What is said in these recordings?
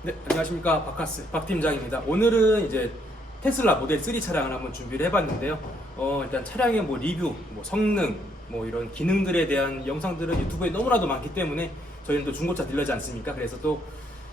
네, 안녕하십니까. 바카스 박 팀장입니다. 오늘은 이제 테슬라 모델 3 차량을 한번 준비를 해봤는데요. 일단 차량의 뭐 리뷰, 뭐 성능, 뭐 이런 기능들에 대한 영상들은 유튜브에 너무나도 많기 때문에 저희는 또 중고차 딜러지 않습니까? 그래서 또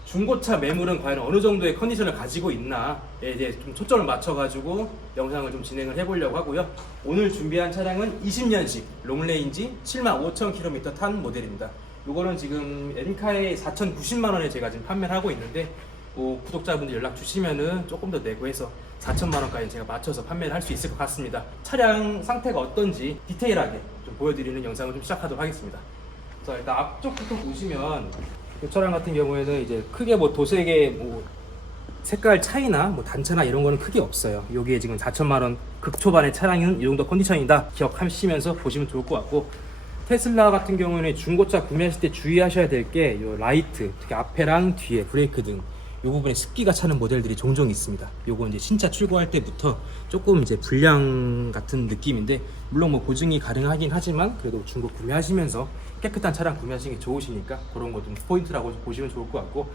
중고차 매물은 과연 어느 정도의 컨디션을 가지고 있나에 대해 좀 초점을 맞춰가지고 영상을 좀 진행을 해보려고 하고요. 오늘 준비한 차량은 20년식 롱레인지 75,000km 탄 모델입니다. 이거는 지금 엔카에 4,090만 원에 제가 지금 판매를 하고 있는데, 뭐 구독자분들 연락 주시면은 조금 더 내고 해서 4천만 원까지 제가 맞춰서 판매를 할 수 있을 것 같습니다. 차량 상태가 어떤지 디테일하게 좀 보여드리는 영상을 좀 시작하도록 하겠습니다. 자, 일단 앞쪽부터 보시면 이 차량 같은 경우에는 이제 크게 뭐 도색의 뭐 색깔 차이나 뭐 단차나 이런 거는 크게 없어요. 여기에 지금 4천만 원 극초반의 차량은 이 정도 컨디션이다 기억하시면서 보시면 좋을 것 같고, 테슬라 같은 경우는 중고차 구매하실 때 주의하셔야 될 게 요 라이트, 특히 앞에랑 뒤에 브레이크 등 이 부분에 습기가 차는 모델들이 종종 있습니다. 요거 이제 신차 출고할 때부터 조금 이제 불량 같은 느낌인데, 물론 뭐 보증이 가능하긴 하지만 그래도 중고 구매하시면서 깨끗한 차량 구매하시는 게 좋으시니까 그런 거 좀 포인트라고 보시면 좋을 것 같고,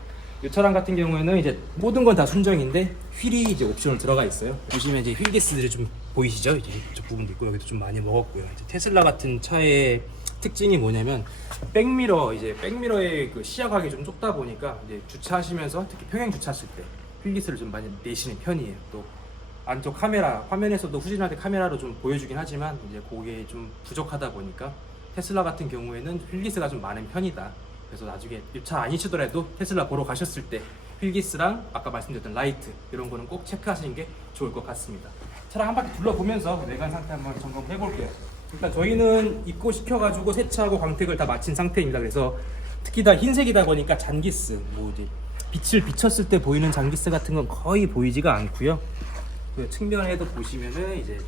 이 차량 같은 경우에는 이제 모든 건 다 순정인데 휠이 이제 옵션으로 들어가 있어요. 보시면 이제 휠 기스들이 좀 보이시죠? 이제 이쪽 부분도 있고 여기도 좀 많이 먹었고요. 이제 테슬라 같은 차의 특징이 뭐냐면 백미러의 그 시야각이 좀 좁다 보니까 이제 주차하시면서 특히 평행 주차하실 때 휠 기스를 좀 많이 내시는 편이에요. 또 안쪽 카메라 화면에서도 후진할 때 카메라로 좀 보여주긴 하지만 이제 그게 좀 부족하다 보니까 테슬라 같은 경우에는 휠 기스가 좀 많은 편이다. 그래서 나중에 차 아니시더라도 테슬라 보러 가셨을 때 휠기스랑 아까 말씀드렸던 라이트 이런 거는 꼭 체크하시는 게 좋을 것 같습니다. 차량 한 바퀴 둘러보면서 외관 상태 한번 점검해 볼게요. 일단 저희는 입고시켜가지고 세차하고 광택을 다 마친 상태입니다. 그래서 특히 다 흰색이다 보니까 잔기스, 뭐 이제 빛을 비쳤을 때 보이는 잔기스 같은 건 거의 보이지가 않고요. 그 측면에도 보시면은 이제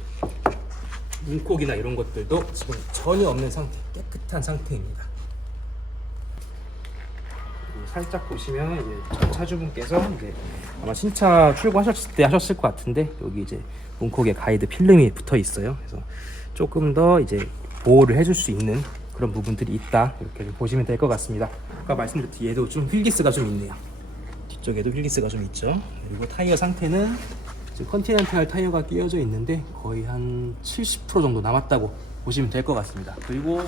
문콕이나 이런 것들도 지금 전혀 없는 상태, 깨끗한 상태입니다. 살짝 보시면 이제 전 차주분께서 이제 아마 신차 출고하셨을 때 하셨을 것 같은데, 여기 이제 문콕에 가이드 필름이 붙어 있어요. 그래서 조금 더 이제 보호를 해줄 수 있는 그런 부분들이 있다, 이렇게 좀 보시면 될 것 같습니다. 아까 말씀드린 뒤에도 좀 휠기스가 좀 있네요. 뒤쪽에도 휠기스가 좀 있죠. 그리고 타이어 상태는 지금 컨티넨탈 타이어가 끼워져 있는데 거의 한 70% 정도 남았다고 보시면 될 것 같습니다. 그리고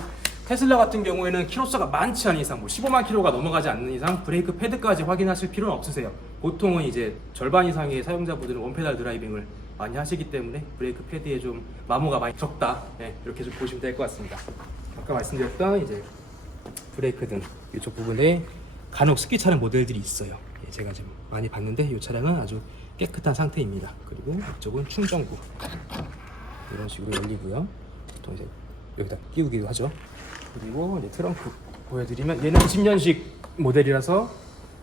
테슬라 같은 경우에는 키로수가 많지 않은 이상, 뭐 15만 킬로가 넘어가지 않는 이상 브레이크 패드까지 확인하실 필요는 없으세요. 보통은 이제 절반 이상의 사용자분들은 원페달 드라이빙을 많이 하시기 때문에 브레이크 패드에 좀 마모가 많이 적다, 네, 이렇게 좀 보시면 될 것 같습니다. 아까 말씀드렸던 이제 브레이크 등 이쪽 부분에 간혹 습기 차는 모델들이 있어요. 예, 제가 지금 많이 봤는데 이 차량은 아주 깨끗한 상태입니다. 그리고 이쪽은 충전구 이런 식으로 열리고요. 보통 이제 여기다 끼우기도 하죠. 그리고 이제 트렁크 보여드리면, 얘는 20년식 모델이라서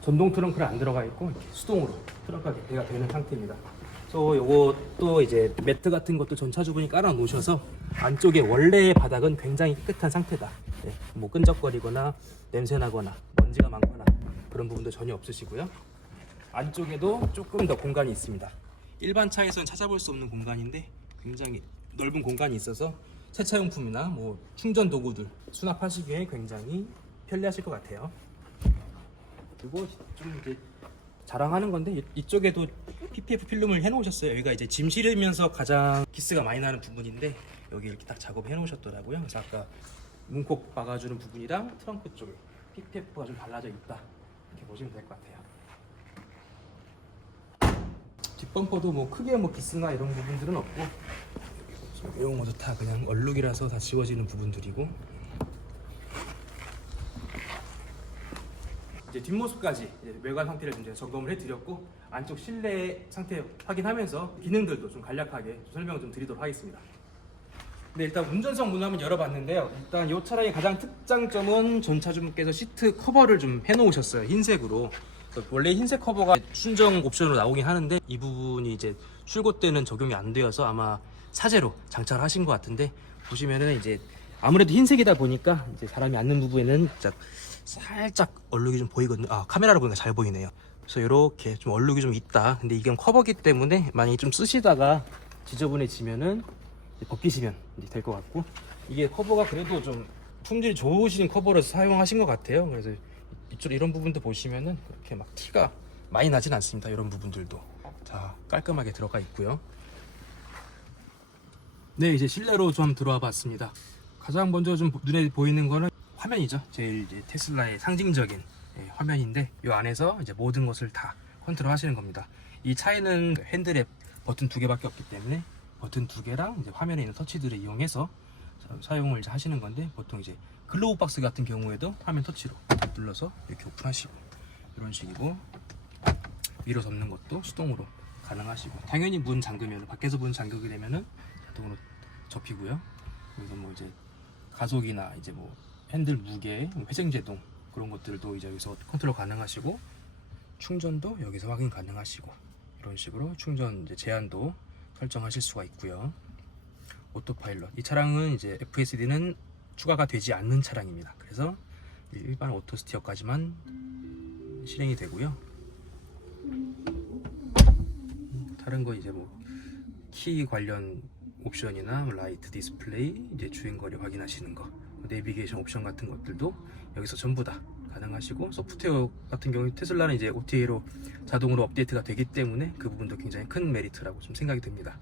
전동 트렁크는 안 들어가 있고 이렇게 수동으로 트렁크가 개폐가 되는 상태입니다. 그래서 요것도 이제 매트 같은 것도 전차주분이 깔아 놓으셔서 안쪽에 원래의 바닥은 굉장히 깨끗한 상태다. 네, 뭐 끈적거리거나 냄새나거나 먼지가 많거나 그런 부분도 전혀 없으시고요. 안쪽에도 조금 더 공간이 있습니다. 일반 차에서는 찾아볼 수 없는 공간인데 굉장히 넓은 공간이 있어서 세차용품이나 뭐 충전 도구들 수납하시기에 굉장히 편리하실 것 같아요. 그리고 좀 이제 자랑하는 건데, 이쪽에도 PPF 필름을 해놓으셨어요. 여기가 이제 짐 실으면서 가장 기스가 많이 나는 부분인데 여기 이렇게 딱 작업해 놓으셨더라고요. 그래서 아까 문콕 박아주는 부분이랑 트렁크 쪽에 PPF가 좀 발라져 있다, 이렇게 보시면 될 것 같아요. 뒷범퍼도 뭐 크게 뭐 기스나 이런 부분들은 없고, 이런 것도 다 그냥 얼룩이라서 다 지워지는 부분들이고, 이제 뒷모습까지 이제 외관 상태를 좀 제가 점검을 해드렸고, 안쪽 실내 상태 확인하면서 기능들도 좀 간략하게 설명을 좀 드리도록 하겠습니다. 네, 일단 운전석 문 한번 열어봤는데요. 일단 이 차량의 가장 특장점은 전차주분께서 시트 커버를 좀 해놓으셨어요. 흰색으로. 원래 흰색 커버가 순정 옵션으로 나오긴 하는데 이 부분이 이제 출고 때는 적용이 안 되어서 아마 사제로 장착을 하신 것 같은데, 보시면은 이제 아무래도 흰색이다 보니까 이제 사람이 앉는 부분에는 살짝 얼룩이 좀 보이거든요. 아, 카메라로 보니까 잘 보이네요. 그래서 이렇게 좀 얼룩이 좀 있다. 근데 이건 커버기 때문에 만약에 좀 쓰시다가 지저분해지면은 벗기시면 될 것 같고, 이게 커버가 그래도 좀 품질이 좋으신 커버를 사용하신 것 같아요. 그래서 이쪽 이런 부분도 보시면은 이렇게 막 티가 많이 나진 않습니다. 이런 부분들도 자 깔끔하게 들어가 있고요. 네, 이제 실내로 좀 들어와 봤습니다. 가장 먼저 좀 눈에 보이는 거는 화면이죠. 제일 이제 테슬라의 상징적인 화면인데 이 안에서 이제 모든 것을 다 컨트롤 하시는 겁니다. 이 차에는 핸들에 버튼 2개밖에 없기 때문에 버튼 2개랑 이제 화면에 있는 터치들을 이용해서 사용을 이제 하시는 건데, 보통 이제 글로우 박스 같은 경우에도 화면 터치로 눌러서 이렇게 오픈하시고 이런 식이고, 위로 접는 것도 수동으로 가능하시고, 당연히 문 잠그면, 밖에서 문 잠그게 되면은 자동으로 접히고요. 그래서 뭐 이제 가속이나 이제 뭐 핸들 무게, 회생 제동 그런 것들도 이제 여기서 컨트롤 가능하시고, 충전도 여기서 확인 가능하시고, 이런 식으로 충전 이제 제한도 설정하실 수가 있고요. 오토파일럿, 이 차량은 이제 FSD는 추가가 되지 않는 차량입니다. 그래서 일반 오토 스티어까지만 실행이 되고요. 다른 거 이제 뭐 키 관련 옵션이나 라이트 디스플레이, 이제 주행거리 확인하시는 거, 내비게이션 옵션 같은 것들도 여기서 전부 다 가능하시고, 소프트웨어 같은 경우 테슬라는 이제 OTA로 자동으로 업데이트가 되기 때문에 그 부분도 굉장히 큰 메리트라고 좀 생각이 듭니다.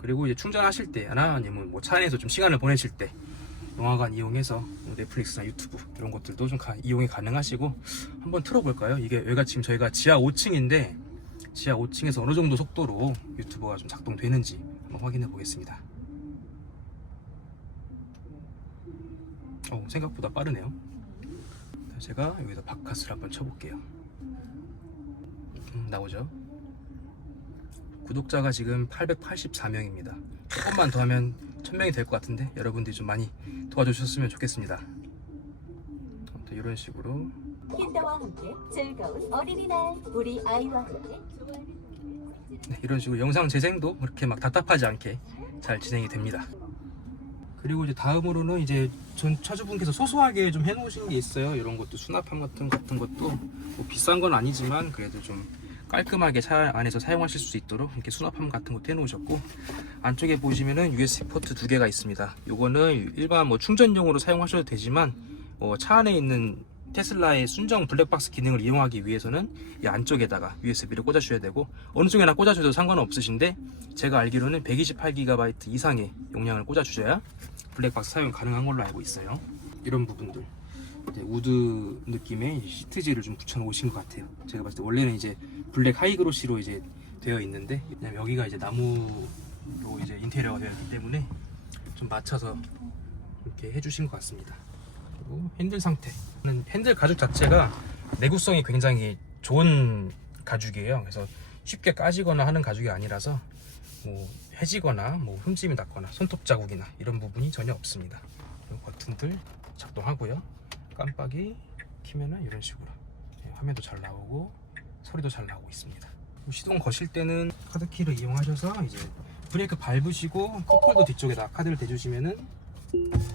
그리고 이제 충전하실 때나 아니면 뭐 차 안에서 좀 시간을 보내실 때 영화관 이용해서 넷플릭스나 유튜브 이런 것들도 좀 이용이 가능하시고, 한번 틀어볼까요? 이게 여기가 지금 저희가 지하 5층인데 지하 5층에서 어느 정도 속도로 유튜버가 좀 작동되는지 한번 확인해 보겠습니다. 생각보다 빠르네요. 제가 여기서 바카스를 한번 쳐볼게요. 나오죠? 구독자가 지금 884명입니다. 조금만 더 하면 1000명이 될 것 같은데 여러분들이 좀 많이 도와주셨으면 좋겠습니다. 이런 식으로 킨더와 함께 즐거운 어린이날, 우리 아이와 함께 이런 식으로 영상 재생도 그렇게 막 답답하지 않게 잘 진행이 됩니다. 그리고 이제 다음으로는 이제 전 차주분께서 소소하게 좀 해놓으신 게 있어요. 이런 것도 수납함 같은 것도 뭐 비싼 건 아니지만 그래도 좀 깔끔하게 차 안에서 사용하실 수 있도록 이렇게 수납함 같은 것도 해놓으셨고, 안쪽에 보시면은 USB 포트 2개가 있습니다. 요거는 일반 뭐 충전용으로 사용하셔도 되지만 차 안에 있는 테슬라의 순정 블랙박스 기능을 이용하기 위해서는 이 안쪽에다가 USB를 꽂아주셔야 되고, 어느 쪽에나 꽂아주셔도 상관은 없으신데 제가 알기로는 128GB 이상의 용량을 꽂아주셔야 블랙박스 사용 가능한 걸로 알고 있어요. 이런 부분들 이제 우드 느낌의 시트지를 좀 붙여놓으신 것 같아요. 제가 봤을 때 원래는 이제 블랙 하이그로시로 이제 되어 있는데, 왜냐면 여기가 이제 나무로 이제 인테리어가 되어 있기 때문에 좀 맞춰서 이렇게 해주신 것 같습니다. 그리고 핸들 상태, 핸들 가죽 자체가 내구성이 굉장히 좋은 가죽이에요. 그래서 쉽게 까지거나 하는 가죽이 아니라서 뭐 해지거나 뭐 흠집이 났거나 손톱 자국이나 이런 부분이 전혀 없습니다. 그리고 버튼들 작동하고요. 깜빡이 키면은 이런 식으로 화면도 잘 나오고 소리도 잘 나오고 있습니다. 시동 거실 때는 카드키를 이용하셔서 이제 브레이크 밟으시고 컵홀더 뒤쪽에다 카드를 대주시면은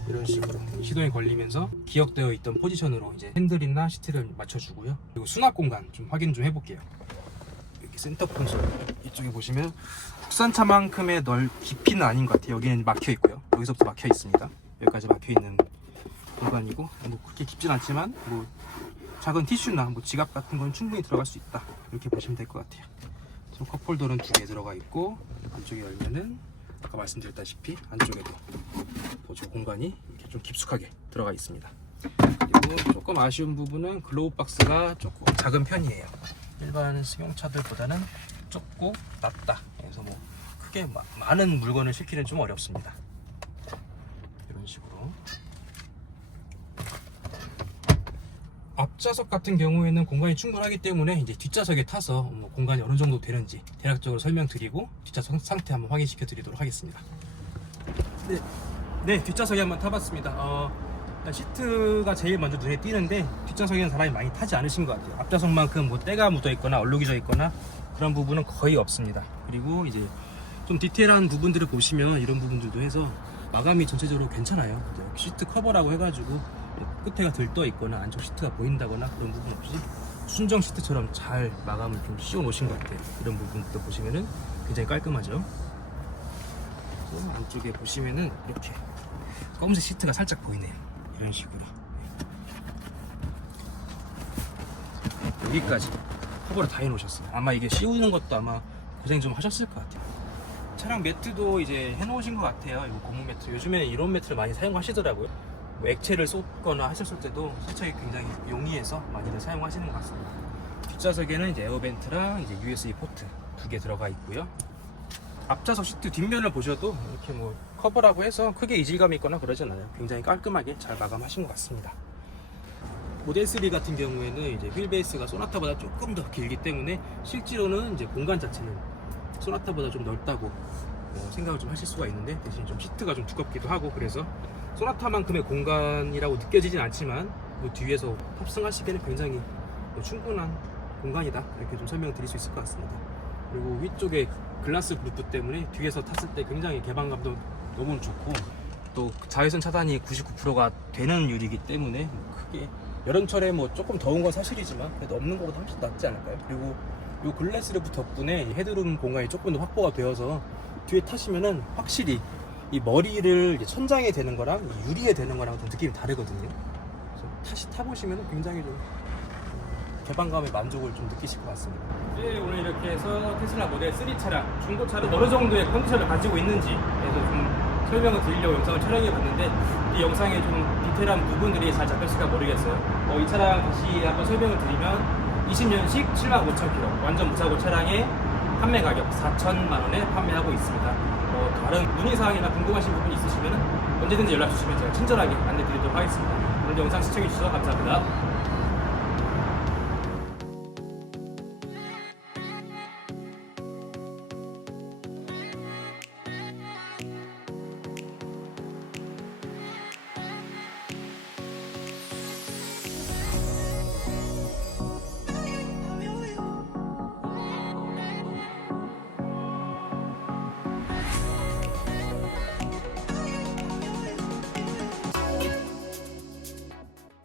이런 식으로 시동이 걸리면서 기억되어 있던 포지션으로 이제 핸들이나 시트를 맞춰주고요. 그리고 수납 공간 좀 확인 좀 해볼게요. 이렇게 센터 콘솔 이쪽에 보시면 국산차만큼의 깊이는 아닌 것 같아요. 여기는 막혀 있고요. 여기서부터 막혀 있습니다. 여기까지 막혀 있는 공간이고, 뭐 그렇게 깊진 않지만 뭐 작은 티슈나 뭐 지갑 같은 건 충분히 들어갈 수 있다, 이렇게 보시면 될 것 같아요. 컵홀더는 2개 들어가 있고, 안쪽에 열면은 아까 말씀드렸다시피 안쪽에도 보조 공간이 이렇게 좀 깊숙하게 들어가 있습니다. 그리고 조금 아쉬운 부분은 글로우 박스가 조금 작은 편이에요. 일반 승용차들보다는 좁고 낮다. 그래서 뭐 크게 많은 물건을 싣기는 좀 어렵습니다. 이런 식으로. 앞좌석 같은 경우에는 공간이 충분하기 때문에 이제 뒷좌석에 타서 뭐 공간이 어느 정도 되는지 대략적으로 설명드리고 뒷좌석 상태 한번 확인시켜 드리도록 하겠습니다. 네, 뒷좌석에 한번 타봤습니다. 시트가 제일 먼저 눈에 띄는데 뒷좌석에는 사람이 많이 타지 않으신 것 같아요. 앞좌석만큼 뭐 때가 묻어 있거나 얼룩이 져 있거나 그런 부분은 거의 없습니다. 그리고 이제 좀 디테일한 부분들을 보시면 이런 부분들도 해서 마감이 전체적으로 괜찮아요. 시트 커버라고 해가지고 끝에가 들떠 있거나 안쪽 시트가 보인다거나 그런 부분 없이 순정 시트처럼 잘 마감을 좀 씌워 놓으신 것 같아요. 이런 부분도 보시면은 굉장히 깔끔하죠. 그래서 안쪽에 보시면은 이렇게 검은색 시트가 살짝 보이네요. 이런 식으로 여기까지 커버를 다 해놓으셨어요. 아마 이게 씌우는 것도 아마 고생 좀 하셨을 것 같아요. 차량 매트도 이제 해놓으신 것 같아요. 이거 고무 매트. 요즘에 이런 매트를 많이 사용하시더라고요. 뭐 액체를 쏟거나 하셨을 때도 세척이 굉장히 용이해서 많이들 사용하시는 것 같습니다. 뒷좌석에는 이제 에어벤트랑 이제 USB 포트 2개 들어가 있고요. 앞좌석 시트 뒷면을 보셔도 이렇게 뭐 커버라고 해서 크게 이질감이 있거나 그러진 않아요. 굉장히 깔끔하게 잘 마감하신 것 같습니다. 모델 3 같은 경우에는 이제 휠베이스가 소나타보다 조금 더 길기 때문에 실제로는 이제 공간 자체는 소나타보다 좀 넓다고 생각을 좀 하실 수가 있는데, 대신 좀 시트가 좀 두껍기도 하고, 그래서 소나타만큼의 공간이라고 느껴지진 않지만 뭐 뒤에서 탑승하시기에는 굉장히 충분한 공간이다, 이렇게 좀 설명을 드릴 수 있을 것 같습니다. 그리고 위쪽에 글라스 루프 때문에 뒤에서 탔을 때 굉장히 개방감도 너무 좋고, 또 자외선 차단이 99%가 되는 유리이기 때문에 크게 여름철에 뭐 조금 더운 건 사실이지만 그래도 없는 것보다 훨씬 낫지 않을까요? 그리고 이 글라스 루프 덕분에 이 헤드룸 공간이 조금 더 확보가 되어서 뒤에 타시면은 확실히 이 머리를 이제 천장에 대는 거랑 이 유리에 대는 거랑 좀 느낌이 다르거든요. 그래서 타보시면 굉장히 좀 개방감의 만족을 좀 느끼실 것 같습니다. 네, 오늘 이렇게 해서 테슬라 모델 3 차량, 중고차는 어느 정도의 컨디션을 가지고 있는지 그래서 좀 설명을 드리려고 영상을 촬영해 봤는데, 이 영상에 좀 디테일한 부분들이 잘 잡혔을까 모르겠어요. 이 차량 다시 한번 설명을 드리면 20년식 75,000km 완전 무사고 차량의 판매 가격 4천만 원에 판매하고 있습니다. 다른 문의사항이나 궁금하신 부분이 있으시면 언제든지 연락 주시면 제가 친절하게 안내 드리도록 하겠습니다. 오늘 영상 시청해 주셔서 감사합니다.